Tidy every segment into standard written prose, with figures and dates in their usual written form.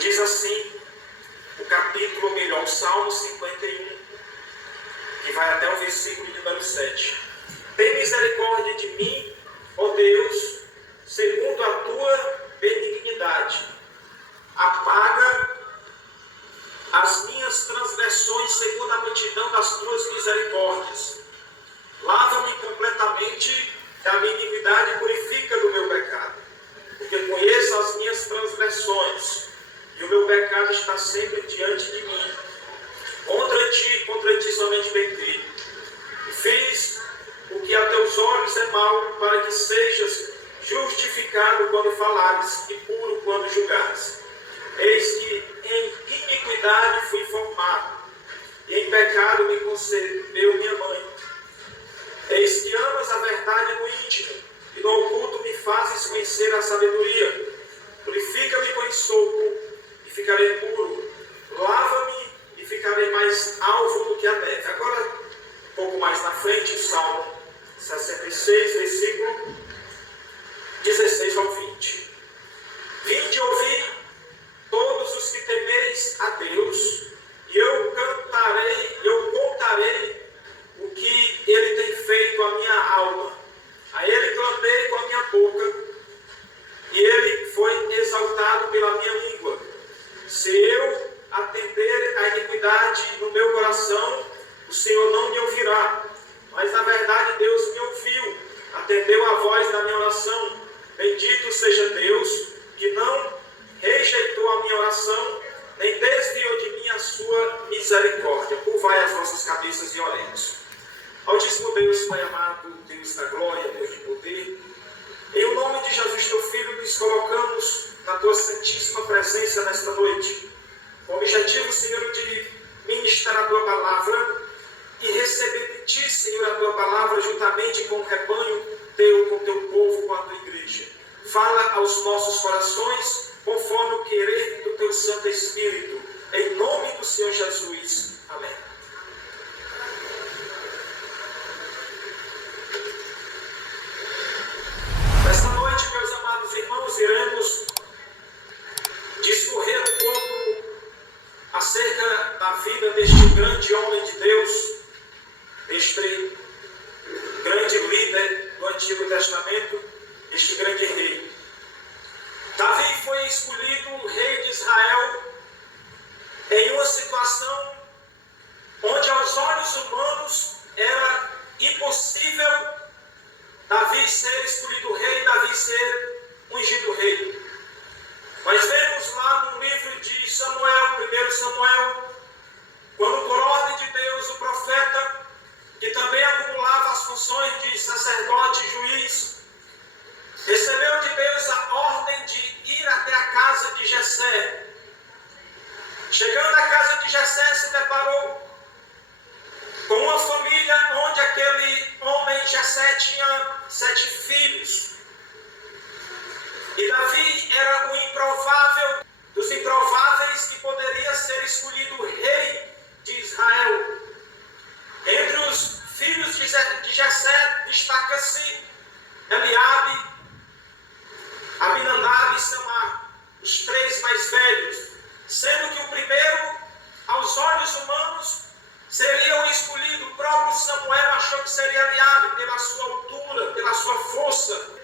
diz assim, o capítulo, ou melhor, o Salmo 51, que vai até o versículo de número 7. Tem misericórdia de mim, ó Deus, segundo a tua benignidade. Apaga as minhas transgressões segundo a multidão das tuas misericórdias. Lava-me completamente da minha iniquidade e purifica do meu pecado. Porque conheço as minhas transgressões e o meu pecado está sempre diante de mim. Contra ti somente pequei. Fiz o que a teus olhos é mal, para que sejas justificado quando falares e puro quando julgares. Eis que em iniquidade fui formado, e em pecado me concebeu minha mãe. Eis que amas a verdade no íntimo, e no oculto me fazes conhecer a sabedoria. Purifica-me com ensopo, e ficarei puro. Lava-me, e ficarei mais alvo do que a neve. Agora, um pouco mais na frente, o Salmo 66, versículo 16 ao 20. Vinde e ouvi todos os que temeis a Deus, e eu contarei o que Ele tem feito à minha alma. A Ele clamei com a minha boca, e Ele foi exaltado pela minha língua. Se eu atender à iniquidade no meu coração, o Senhor não me ouvirá. Mas na verdade Deus me ouviu, atendeu a voz da minha oração. Bendito seja Deus, que não rejeitou a minha oração, nem desviou de mim a sua misericórdia. Curvai as nossas cabeças e oremos. Altíssimo Deus, Pai amado, Deus da glória, Deus de poder, em o nome de Jesus, teu Filho, nos colocamos na tua santíssima presença nesta noite, com o objetivo, Senhor, de ministrar a tua palavra e receber de ti, Senhor, a tua palavra juntamente com o rebanho teu, com o teu povo, com a tua igreja. Fala aos nossos corações conforme o querer do teu Santo Espírito, em nome do Senhor Jesus. Amém. Nesta noite, meus amados irmãos, iremos discorrer um pouco acerca da vida deste grande homem de Deus, este grande líder do Antigo Testamento, este grande rei. Davi foi escolhido rei de Israel em uma situação onde aos olhos humanos era impossível Davi ser escolhido rei, Davi ser ungido rei. Mas vemos lá no livro de Samuel, 1 Samuel, quando por ordem de Deus o profeta, que também acumulava as funções de sacerdote e juiz, recebeu de Deus a ordem de ir até a casa de Jessé. Chegando à casa de Jessé, se deparou com uma família onde aquele homem, Jessé, tinha 7 filhos. E Davi era o improvável dos improváveis que poderia ser escolhido rei de Israel. Entre os filhos de Jessé destaca-se Eliabe, Abinadab e Samar, os 3 mais velhos, sendo que o primeiro, aos olhos humanos, seria o escolhido. O próprio Samuel achou que seria Eliabe, pela sua altura, pela sua força.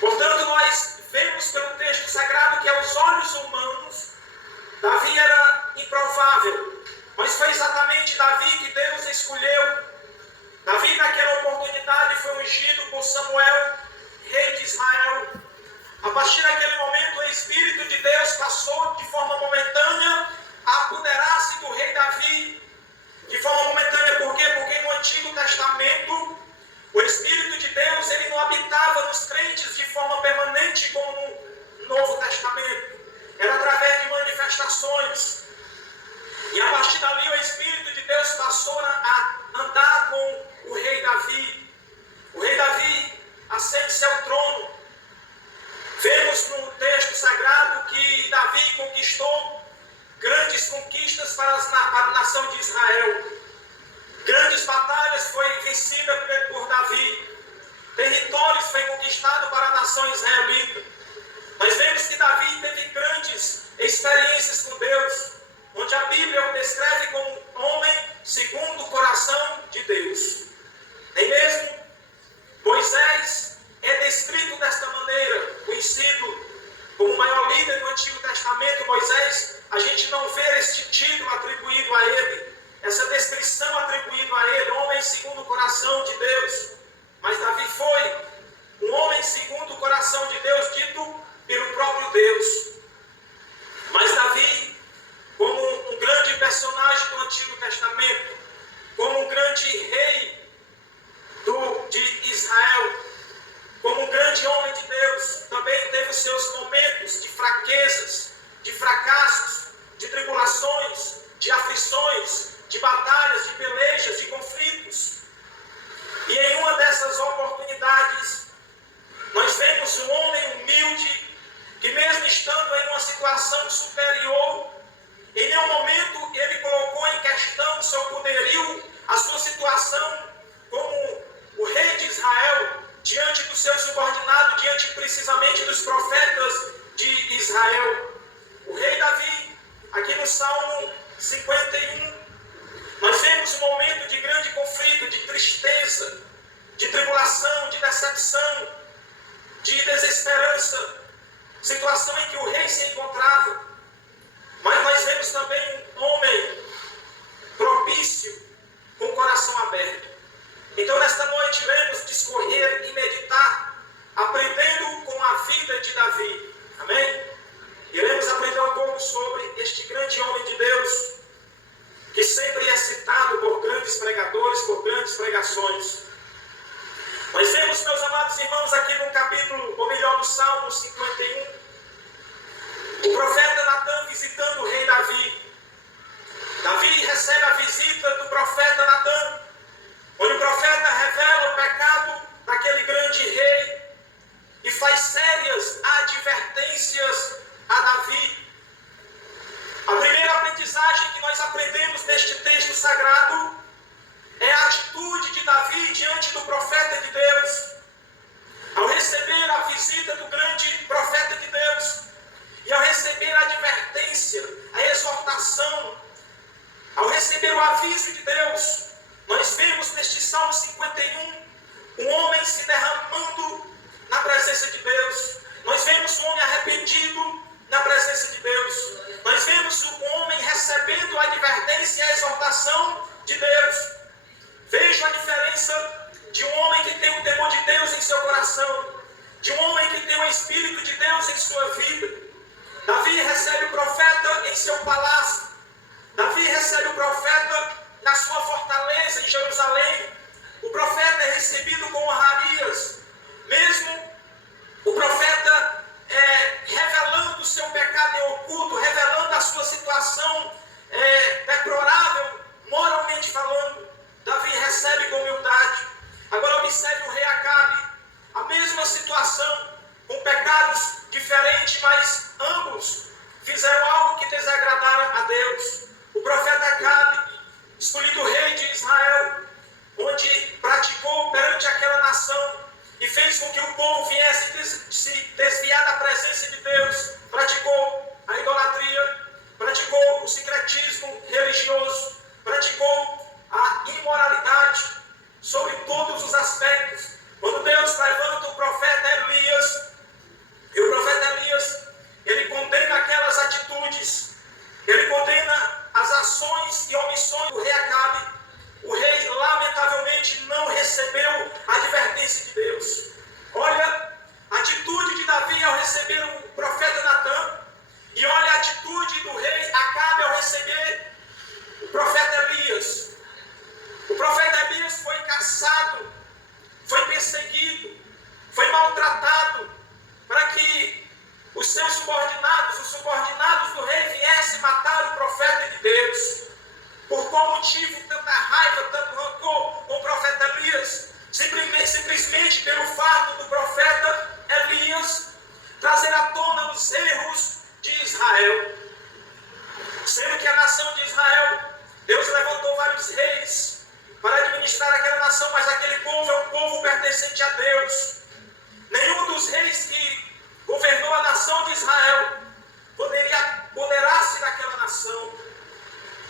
Portanto, nós vemos pelo texto sagrado que aos olhos humanos, Davi era improvável, mas foi exatamente Davi que Deus escolheu. Davi, naquela oportunidade, foi ungido por Samuel, rei de Israel. A partir daquele momento, o Espírito de Deus passou de forma momentânea a apoderar-se do rei Davi. De forma momentânea, por quê? Porque no Antigo Testamento, o Espírito de Deus ele não habitava nos crentes de forma permanente como no Novo Testamento. Era através de manifestações. E a partir dali, o Espírito de Deus passou a andar com o rei Davi. O rei Davi assente-se ao trono. Vemos no texto sagrado que Davi conquistou grandes conquistas para a nação de Israel. Grandes batalhas foram vencidas por Davi. Territórios foram conquistados para a nação israelita. Mas vemos que Davi teve grandes experiências como o maior líder do Antigo Testamento, Moisés, a gente não vê este título atribuído a ele, essa descrição atribuída a ele, homem segundo o coração de Deus. Mas Davi foi um homem segundo o coração de Deus, dito pelo próprio Deus. Mas Davi, como um grande personagem do Antigo Testamento, como um grande rei de Israel, como um grande homem de Deus, também teve os seus momentos de fraquezas, de fracassos, de tribulações, de aflições, de batalhas, de pelejas, de conflitos. E em uma dessas oportunidades, nós vemos um homem humilde, que mesmo estando em uma situação superior, em nenhum momento ele colocou em questão o seu poderio, a sua situação como o rei de Israel, diante do seu subordinado, diante precisamente dos profetas de Israel. O rei Davi, aqui no Salmo 51, nós vemos um momento de grande conflito, de tristeza, de tribulação, de decepção, de desesperança, situação em que o rei se encontrava. Mas nós vemos também um homem propício, com o coração aberto. Então, nesta noite, iremos discorrer e meditar, aprendendo com a vida de Davi. Amém? Iremos aprender um pouco sobre este grande homem de Deus, que sempre é citado por grandes pregadores, por grandes pregações. Nós vemos, meus amados irmãos, aqui no capítulo, ou melhor, no Salmo 51, o profeta Natã visitando o rei Davi. Davi recebe a visita do profeta Natã, onde o profeta revela o pecado daquele grande rei e faz sérias advertências a Davi. A primeira aprendizagem que nós aprendemos neste texto sagrado é a atitude de Davi diante do profeta de Deus. Ao receber a visita do grande profeta de Deus e ao receber a advertência, a exortação, ao receber o aviso de Deus, nós vemos neste Salmo 51 um homem se derramando na presença de Deus. Nós vemos um homem arrependido na presença de Deus. Nós vemos um homem recebendo a advertência e a exortação de Deus. Veja a diferença de um homem que tem o temor de Deus em seu coração, de um homem que tem o Espírito de Deus em sua vida. Davi recebe o profeta em seu palácio. Davi recebe o profeta na sua fortaleza em Jerusalém. O profeta é recebido com honrarias. Mesmo o profeta revelando o seu pecado em oculto, revelando a sua situação deplorável, moralmente falando, Davi recebe com humildade. Agora observe o rei Acabe, a mesma situação, com pecados diferentes, mas ambos fizeram algo que desagradara a Deus. O profeta Acabe, escolhido rei de Israel, onde praticou perante aquela nação e fez com que o povo viesse se desviar da presença de Deus, praticou a idolatria, praticou o sincretismo religioso, praticou a imoralidade sobre todos os aspectos. Quando Deus levanta o profeta Elias, e o profeta Elias, ele condena aquelas atitudes, ele condena as ações e omissões do rei Acabe. O rei, lamentavelmente, não recebeu a advertência de Deus. Olha a atitude de Davi ao receber o profeta Natã, e olha a atitude do rei Acabe ao receber o profeta Elias. O profeta Elias foi caçado, foi perseguido, foi maltratado, para que os seus subordinados, os subordinados do rei, viessem matar o profeta de Deus. Por qual motivo tanta raiva, tanto rancor com o profeta Elias? Simplesmente pelo fato do profeta Elias trazer à tona os erros de Israel. Sendo que a nação de Israel, Deus levantou vários reis para administrar aquela nação, mas aquele povo é um povo pertencente a Deus. Nenhum dos reis que governou a nação de Israel poderia apoderar-se daquela nação.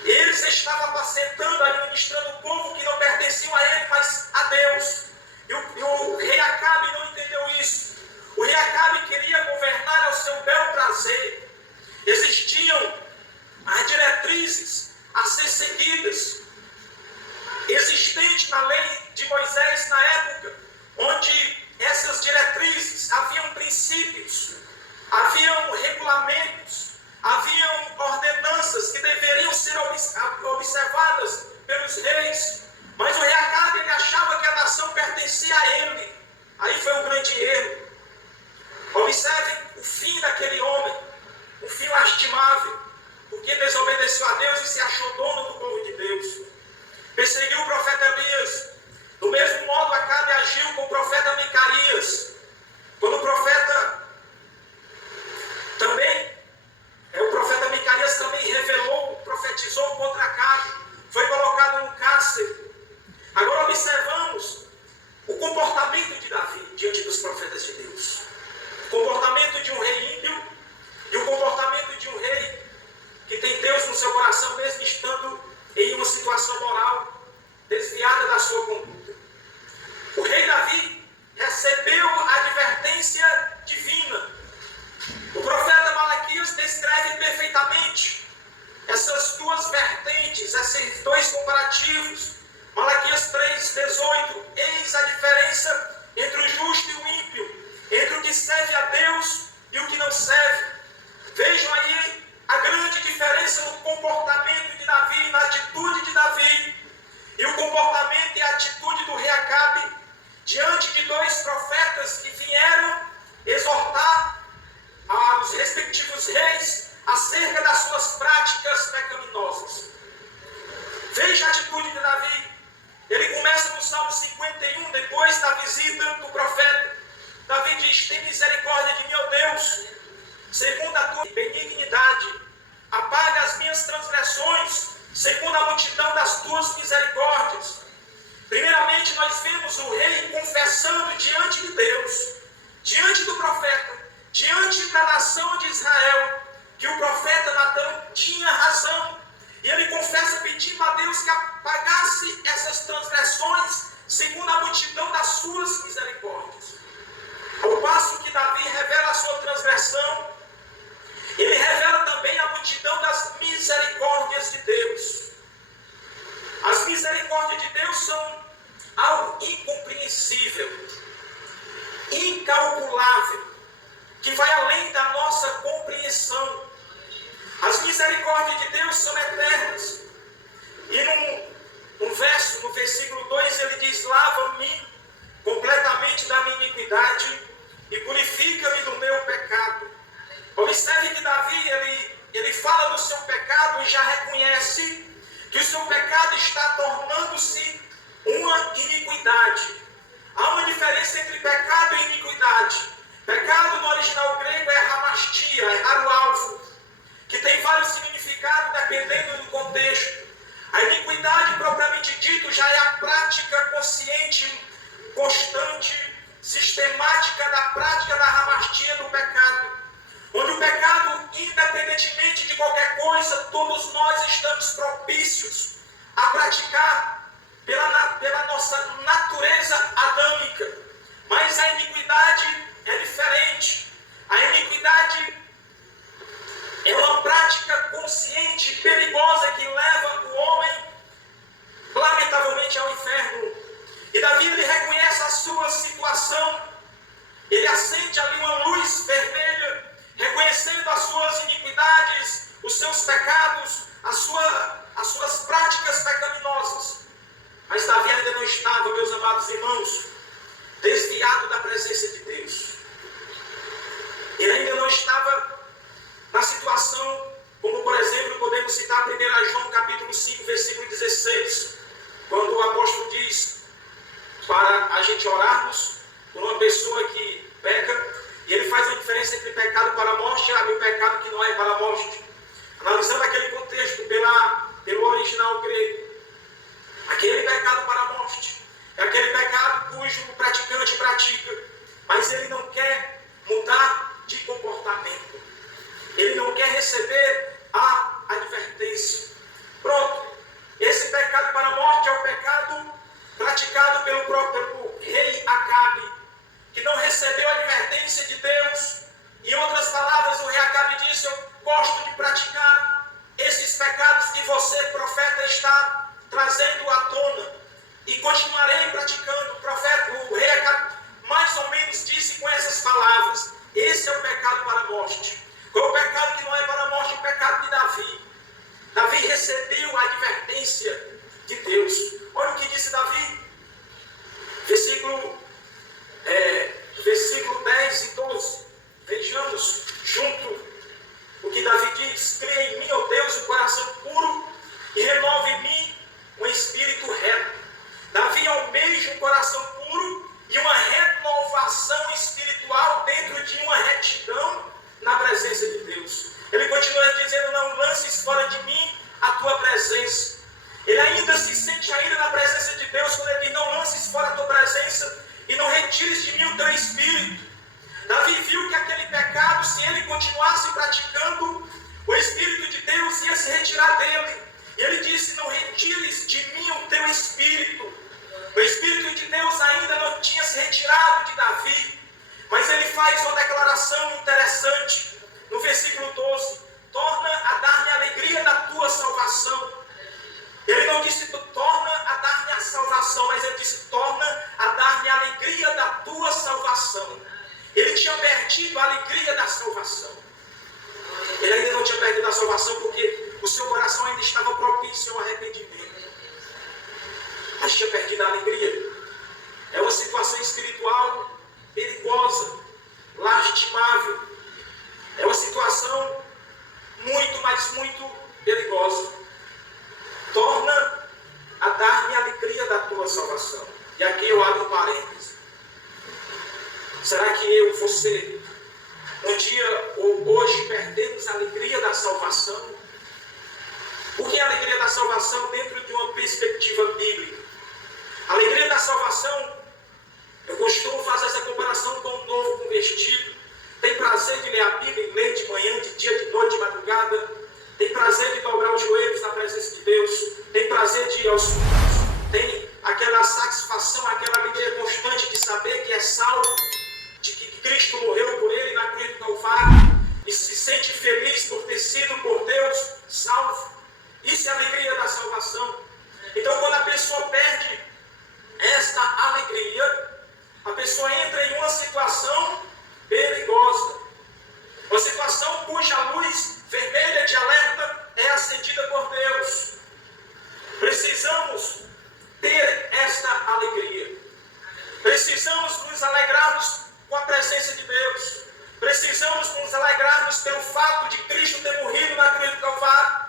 Eles estavam apacentando, administrando o povo que não pertenciam a ele, mas a Deus. E o rei Acabe não entendeu isso. O rei Acabe queria governar ao seu bel prazer. Existiam as diretrizes a ser seguidas, existente na lei de Moisés na época, onde essas diretrizes, haviam princípios, haviam regulamentos, haviam ordenanças que deveriam ser observadas pelos reis. Mas o rei Acabe, ele achava que a nação pertencia a ele. Aí foi um grande erro. Observem o fim daquele homem, um fim lastimável, porque desobedeceu a Deus e se achou dono do povo de Deus. Perseguiu o profeta Elias. Do mesmo modo, Acabe agiu com o profeta Micaias. Quando o profeta Micaias também revelou, profetizou contra Acabe, foi colocado no cárcere. Agora observamos o comportamento de Davi diante dos profetas de Deus. O comportamento de um rei ímpio e o comportamento de um rei que tem Deus no seu coração, mesmo estando em uma situação moral desviada da sua conduta. O rei Davi recebeu a advertência divina. O profeta Malaquias descreve perfeitamente essas duas vertentes, esses dois comparativos. Malaquias 3:18, eis a diferença entre o justo e o ímpio, entre o que serve a Deus e o que não serve. Vejam aí a grande diferença no comportamento de Davi, na atitude de Davi, e o comportamento e a atitude do rei Acabe, diante de dois profetas que vieram exortar aos respectivos reis acerca das suas práticas pecaminosas. Veja a atitude de Davi. Ele começa no Salmo 51, depois da visita do profeta. Davi diz: tem misericórdia de mim, ó Deus, segundo a tua benignidade. Apaga as minhas transgressões, segundo a multidão das tuas misericórdias. Primeiramente, nós vemos o rei confessando diante de Deus, diante do profeta, diante da nação de Israel, que o profeta Natã tinha razão. E ele confessa pedindo a Deus que apagasse essas transgressões, segundo a multidão das suas misericórdias. Ao passo que Davi revela a sua transgressão, ele revela também a multidão das misericórdias de Deus. As misericórdias de Deus são algo incompreensível, incalculável, que vai além da nossa compreensão. As misericórdias de Deus são eternas. E no versículo 2, ele diz: lava-me completamente da minha iniquidade e purifica-me do meu pecado. Observe que Davi, ele fala do seu pecado e já reconhece que o seu pecado está tornando-se uma iniquidade. Há uma diferença entre pecado e iniquidade. Pecado no original grego é hamastia, errar o alvo, que tem vários significados dependendo do contexto. A iniquidade, propriamente dito, já é a prática consciente, constante, sistemática da prática da hamastia do pecado. Onde o pecado, independentemente de qualquer coisa, todos nós estamos propícios a praticar pela nossa natureza adâmica. Mas a iniquidade é diferente. A iniquidade é uma prática consciente, perigosa, que leva o homem, lamentavelmente, ao inferno. E Davi, ele reconhece a sua situação. Ele acende ali uma luz vermelha, reconhecendo as suas iniquidades, os seus pecados, as suas práticas pecaminosas. Mas Davi ainda não estava, meus amados irmãos, desviado da presença de Deus. Ele ainda não estava na situação, como por exemplo, podemos citar 1 João capítulo 5, versículo 16, quando o apóstolo diz para a gente orarmos por uma pessoa que peca, e ele faz a diferença entre pecado para a morte e o pecado que não é para a morte. Analisando aquele contexto pelo original grego, aquele pecado para a morte é aquele pecado cujo praticante pratica, mas ele não quer mudar de comportamento. Ele não quer receber a advertência. Pronto. Esse pecado para a morte é o pecado praticado pelo próprio rei Acabe, que não recebeu a advertência de Deus. Em outras palavras, Qual é o pecado que não é para a morte? O pecado de Davi. Davi recebeu a advertência de Deus. Olha o que disse Davi. Versículo 10 e 12. Vejamos junto o que Davi diz. Cria em mim, ó Deus, um coração puro e renova em mim um espírito reto. Davi almeja um coração puro e uma renovação espiritual dentro de uma retidão na presença de Deus. Ele continua dizendo, não lances fora de mim a tua presença. Ele ainda se sente ainda na presença de Deus quando ele diz, não lances fora a tua presença e não retires de mim o teu espírito. Davi viu que aquele pecado, se ele continuasse praticando, o Espírito de Deus ia se retirar dele. E ele disse, não retires de mim o teu espírito. O Espírito de Deus ainda não tinha se retirado de Davi. Mas ele faz uma declaração interessante. No versículo 12, torna a dar-me a alegria da tua salvação. Ele não disse, torna a dar-me a salvação, mas ele disse, torna a dar-me a alegria da tua salvação. Ele tinha perdido a alegria da salvação. Ele ainda não tinha perdido a salvação porque o seu coração ainda estava propício ao arrependimento. Mas tinha perdido a alegria. É uma situação espiritual perigosa, lastimável. É uma situação muito, mas muito perigosa. Torna a dar-me a alegria da tua salvação. E aqui eu abro um parênteses. Será que eu, você, um dia ou hoje perdemos a alegria da salvação? O que é a alegria da salvação dentro de uma perspectiva bíblica? A alegria da salvação, eu costumo fazer essa comparação com um novo convertido. Tem prazer de ler a Bíblia, ler de manhã, de dia, de noite, de madrugada. Tem prazer de dobrar os joelhos na presença de Deus. Tem prazer de ir aos cultos. Tem aquela satisfação, aquela alegria constante de saber que é salvo, de que Cristo morreu por ele na cruz do Calvário. E se sente feliz por ter sido por Deus salvo. Isso é a alegria da salvação. Então, quando a pessoa perde esta alegria, a pessoa entra em uma situação perigosa. Uma situação cuja luz vermelha de alerta é acendida por Deus. Precisamos ter esta alegria. Precisamos nos alegrarmos com a presença de Deus. Precisamos nos alegrarmos pelo fato de Cristo ter morrido na cruz do Calvário.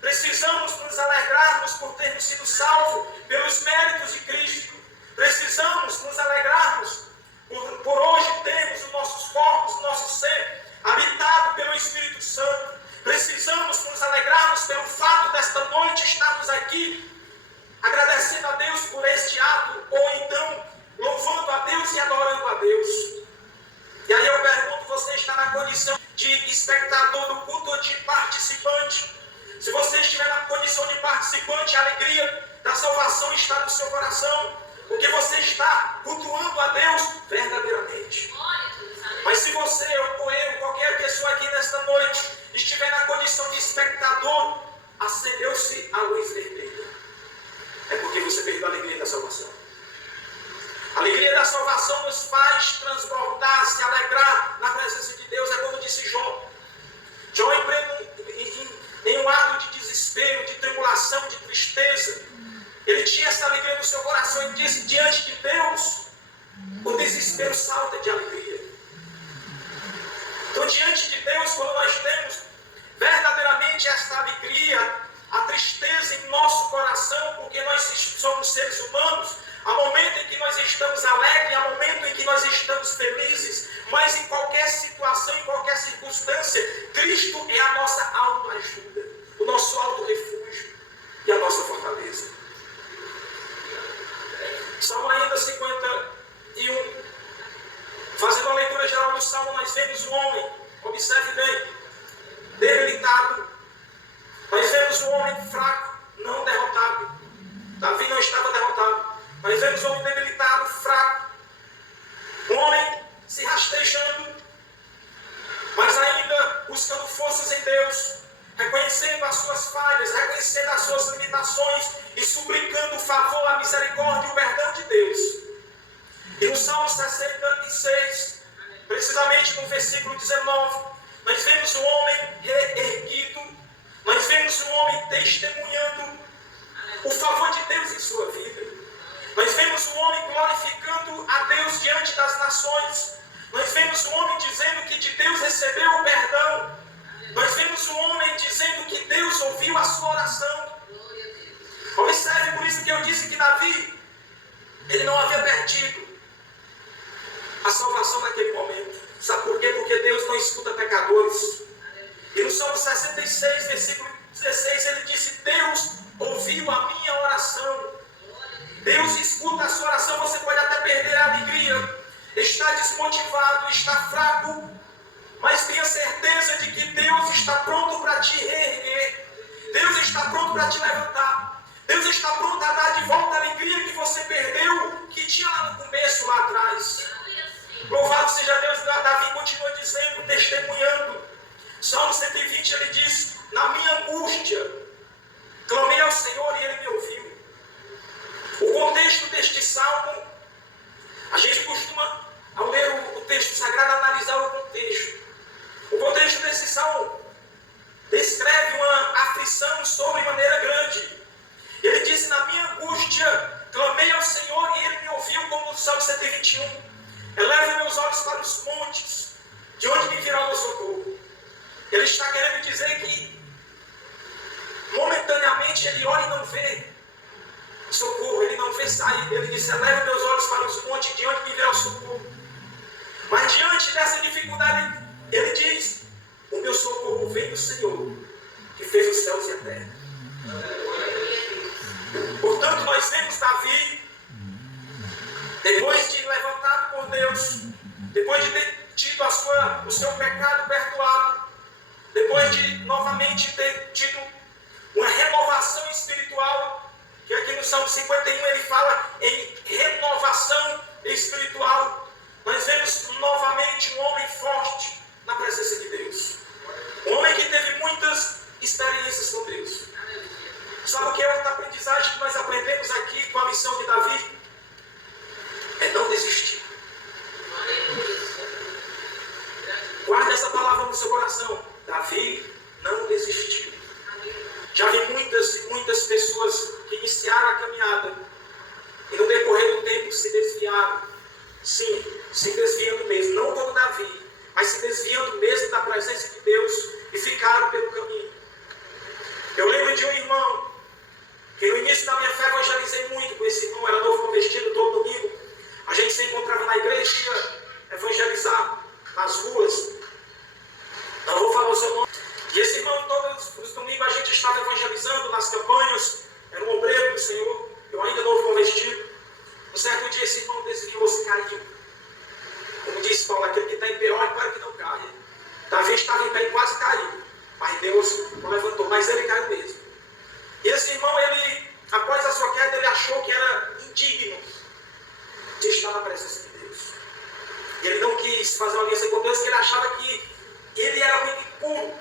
Precisamos nos alegrarmos por termos sido salvos pelos méritos de Cristo. Precisamos nos alegrarmos por hoje termos os nossos corpos, o nosso ser habitado pelo Espírito Santo. Precisamos nos alegrarmos pelo fato desta noite estarmos aqui agradecendo a Deus por este ato, ou então louvando a Deus e adorando a Deus. E aí eu pergunto, você está na condição de espectador do culto ou de participante? Se você estiver na condição de participante, a alegria da salvação está no seu coração, porque você está cultuando a Deus verdadeiramente. Mas se você ou eu, qualquer pessoa aqui nesta noite, estiver na condição de espectador, acendeu-se a luz vermelha. É porque você perdeu a alegria da salvação. A alegria da salvação nos faz transbordar, se alegrar na presença de Deus. É como disse Jó. Jó em um ato de desespero, de tribulação, de tristeza. Ele tinha essa alegria no seu coração e disse, diante de Deus, o desespero salta de alegria. Então, diante de Deus, quando nós temos verdadeiramente esta alegria, a tristeza em nosso coração, porque nós somos seres humanos, há momento em que nós estamos alegres, há momento em que nós estamos felizes, mas em qualquer situação, em qualquer circunstância, Cristo é a nossa autoajuda, o nosso auto-refúgio e a nossa fortaleza. Salmo ainda 51. Fazendo a leitura geral do Salmo, nós vemos um homem, observe bem, debilitado. Nós vemos um homem fraco, não derrotado. Davi não estava derrotado. Nós vemos um homem debilitado, fraco. Um homem se rastejando, mas ainda buscando forças em Deus, reconhecendo as suas falhas, reconhecendo as suas limitações e suplicando o favor, a misericórdia e o perdão de Deus. E no Salmo 66, precisamente no versículo 19, nós vemos um testemunhando o favor de Deus em sua vida. Nós vemos o homem glorificando a Deus diante das nações. Nós vemos o homem dizendo que de Deus recebeu o perdão. Nós vemos o homem dizendo que Deus ouviu a sua oração. Observe, por isso que eu disse que Davi, ele não havia perdido a salvação naquele momento. Sabe por quê? Porque Deus não escuta pecadores. E no Salmo 66, versículo 16, ele disse: Deus ouviu a minha oração. Deus escuta a sua oração. Você pode até perder a alegria, está desmotivado, está fraco, mas tenha certeza de que Deus está pronto para te reerguer. Deus está pronto para te levantar. Deus está pronto a dar de volta a alegria que você perdeu, que tinha lá no começo, lá atrás. Louvado seja Deus. Davi continua dizendo, testemunhando. Salmo 120, ele diz: na minha angústia, clamei ao Senhor e Ele me ouviu. O contexto deste salmo, a gente costuma, ao ler o texto sagrado, analisar o contexto. O contexto desse salmo descreve uma aflição sobre maneira grande. Ele disse: na minha angústia, clamei ao Senhor e Ele me ouviu, como no Salmo 121. Elevo meus olhos para os montes, de onde me virá o meu socorro. Ele está querendo dizer que momentaneamente ele olha e não vê socorro, ele não vê saída. Ele disse: eleva meus olhos para os montes, de onde me virá o socorro. Mas diante dessa dificuldade, ele diz: o meu socorro vem do Senhor, que fez os céus e a terra. Portanto, nós vemos Davi, depois de levantado por Deus, depois de ter tido o seu pecado perdoado, depois de novamente ter tido uma renovação espiritual, que aqui no Salmo 51 ele fala em renovação espiritual. Nós vemos novamente um homem forte na presença de Deus. Um homem que teve muitas experiências com Deus. Sabe o que é outra aprendizagem que nós aprendemos aqui com a missão de Davi? É não desistir. Guarda essa palavra no seu coração. Davi não desistiu. Já vi muitas pessoas que iniciaram a caminhada e no decorrer do tempo se desviaram. Sim, se desviando mesmo. Não como Davi, mas se desviando mesmo da presença de Deus e ficaram pelo caminho. Eu lembro de um irmão que no início da minha fé evangelizei muito com esse irmão. Era novo convertido, todo domingo a gente se encontrava na igreja, ia evangelizar nas ruas. Não vou falar o seu nome. E esse irmão, todos os domingos a gente estava evangelizando nas campanhas. Era um obreiro do Senhor, eu ainda novo convertido. Um certo dia esse irmão desviou-se, caiu. Como disse Paulo, aquele que está em pior, espero que não caia. Davi estava em pé e quase caiu, mas Deus o levantou, mas ele caiu mesmo. E esse irmão, ele, após a sua queda, ele achou que era indigno de estar na presença de Deus. E ele não quis fazer uma aliança com Deus, porque ele achava que ele era muito impuro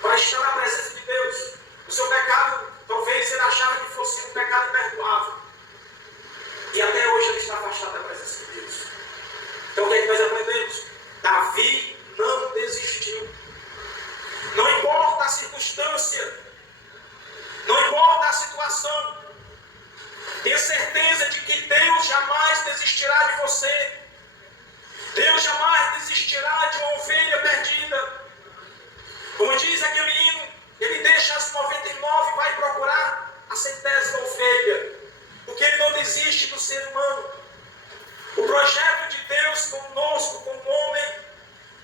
para estar na presença de Deus. O seu pecado, talvez ele achava que fosse um pecado imperdoável. E até hoje ele está afastado da presença de Deus. Então o que é que nós aprendemos? Davi não desistiu. Não importa a circunstância, não importa a situação, tenha certeza de que Deus jamais desistirá de você. Deus jamais desistirá de uma ovelha perdida. Como diz aquele hino, ele deixa as 99 e vai procurar a 100ª ovelha, porque ele não desiste do ser humano. O projeto de Deus conosco, como homem,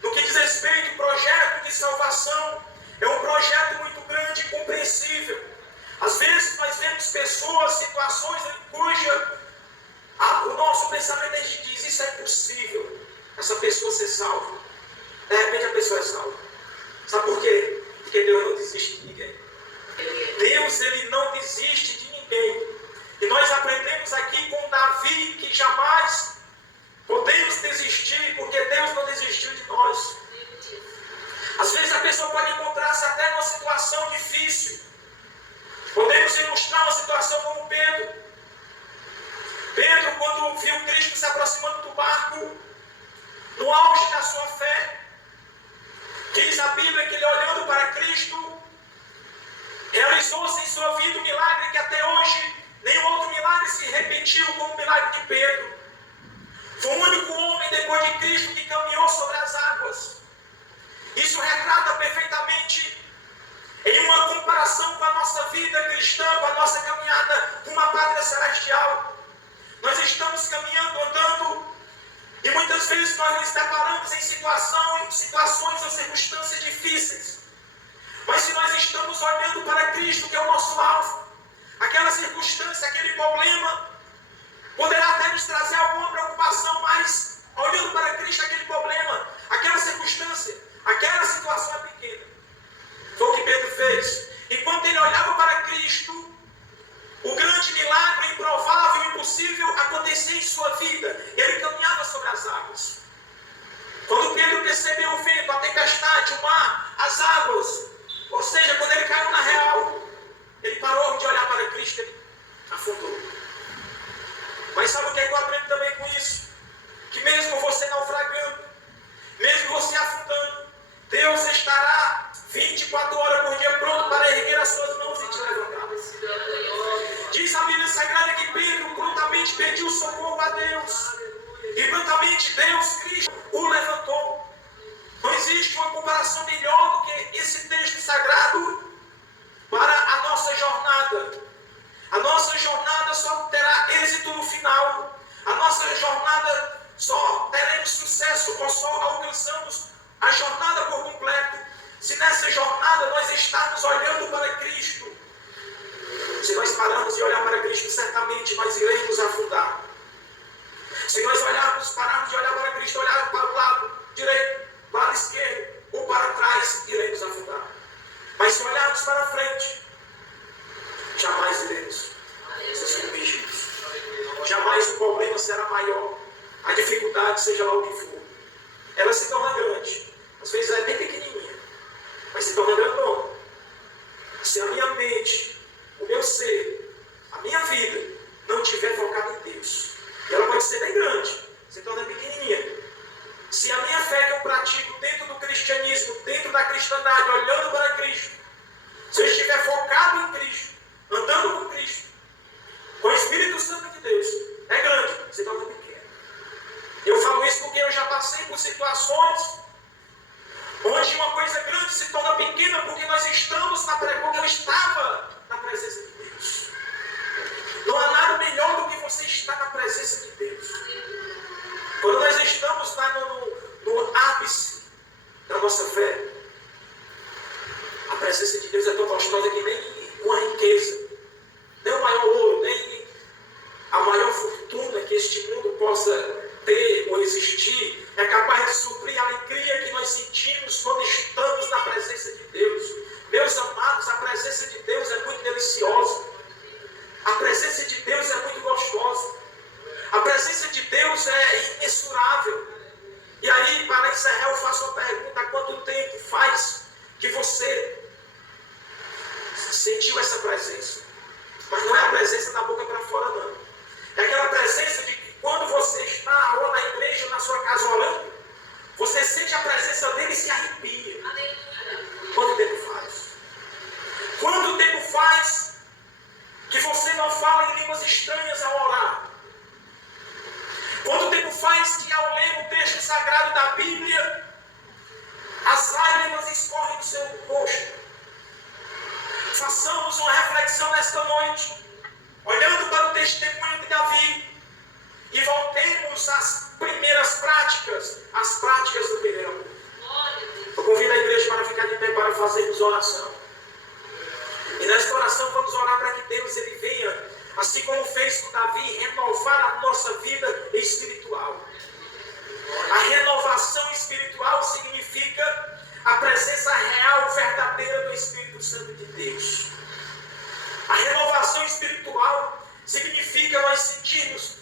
no que diz respeito ao projeto de salvação, é um projeto muito grande e compreensível. Às vezes nós vemos pessoas, situações em cuja o nosso pensamento a gente diz: isso é impossível, essa pessoa ser salva. De repente a pessoa é salva. Sabe por quê? Porque Deus não desiste de ninguém. Deus, ele não desiste de ninguém. E nós aprendemos aqui com Davi que jamais podemos desistir, porque Deus não desistiu de nós. Às vezes a pessoa pode encontrar-se até numa situação difícil. Podemos ilustrar uma situação como Pedro. Pedro, quando viu Cristo se aproximando do barco, no auge da sua fé, diz a Bíblia que ele, olhando para Cristo, realizou Realizou-se em sua vida um milagre que até hoje nenhum outro milagre se repetiu como o milagre de Pedro. Foi o único homem depois de Cristo que caminhou sobre as águas. Isso retrata perfeitamente, em uma comparação com a nossa vida cristã, com a nossa caminhada com uma pátria celestial. Nós estamos caminhando, andando, e muitas vezes nós nos deparamos em situações ou circunstâncias difíceis. Mas se nós estamos olhando para Cristo, que é o nosso alvo, aquela circunstância, aquele problema, poderá até nos trazer alguma preocupação, mas olhando para Cristo, aquele problema, aquela circunstância, aquela situação é pequena. Foi o que Pedro fez. Enquanto ele olhava para Cristo, o grande milagre, improvável, impossível acontecia em sua vida. Ele caminhava sobre as águas. Quando Pedro percebeu o vento, a tempestade, o mar, as águas, ou seja, quando ele caiu na real, ele parou de olhar para Cristo e afundou. Mas sabe o que eu aprendo também com isso? Que mesmo você naufragando, mesmo você afundando, Deus estará 24 horas por dia pronto para erguer as suas mãos e te levantar. Diz a Bíblia Sagrada que Pedro prontamente pediu socorro a Deus. E prontamente Deus, Cristo, o levantou. Não existe uma comparação melhor do que esse texto sagrado para a nossa jornada. A nossa jornada só terá êxito no final. A nossa jornada só teremos sucesso ou só alcançamos a jornada por completo se nessa jornada nós estarmos olhando para Cristo. Se nós pararmos de olhar para Cristo, certamente nós iremos afundar. Se nós pararmos de olhar para Cristo, olhar para o lado direito, para o esquerdo ou para trás, iremos afundar. Mas se olharmos para frente, jamais iremos ser submergidos. Jamais o problema será maior. A dificuldade, seja lá o que for, ela se torna grande. Às vezes é bem pequenininha, mas se torna grandona. Se a minha mente, o meu ser, a minha vida não estiver focada em Deus, ela pode ser bem grande, se torna pequenininha. Se a minha fé que eu pratico dentro do cristianismo, dentro da cristandade, olhando para Cristo, se eu estiver focado em Cristo, andando com Cristo, com o Espírito Santo de Deus, é grande, se torna pequena. Eu falo isso porque eu já passei por situações onde uma coisa grande se torna pequena porque nós estamos porque eu estava na presença de Deus. Não há nada melhor do que você estar na presença de Deus. Quando nós estamos lá no ápice da nossa fé, a presença de Deus é tão gostosa que nem uma riqueza, nem o maior ouro, nem a maior fortuna que este mundo possa ter ou existir é capaz de suprir a alegria que nós sentimos quando estamos na presença de Deus. Meus amados, a presença de Deus é muito deliciosa. A presença de Deus é muito gostosa. A presença de Deus é imensurável. E aí, para encerrar, eu faço uma pergunta: há quanto tempo faz que você sentiu essa presença? Mas não é a presença da boca para fora, não. É aquela presença de que quando você está ou na igreja ou na sua casa orando, você sente a presença dele e se arrepia. Quanto tempo faz? Quanto tempo faz que você não fala em línguas estranhas ao orar? Quanto tempo faz que ao ler o texto sagrado da Bíblia, as lágrimas escorrem do seu rosto? Façamos uma reflexão nesta noite, olhando para o testemunho de Davi, e voltemos às primeiras práticas, as práticas do primeiro amor. Eu convido a igreja para ficar de pé para fazermos oração. E nesta oração vamos orar para que Deus ele venha, assim como fez com Davi, renovar a nossa vida espiritual. A renovação espiritual significa a presença real, verdadeira do Espírito Santo de Deus. A renovação espiritual significa nós sentirmos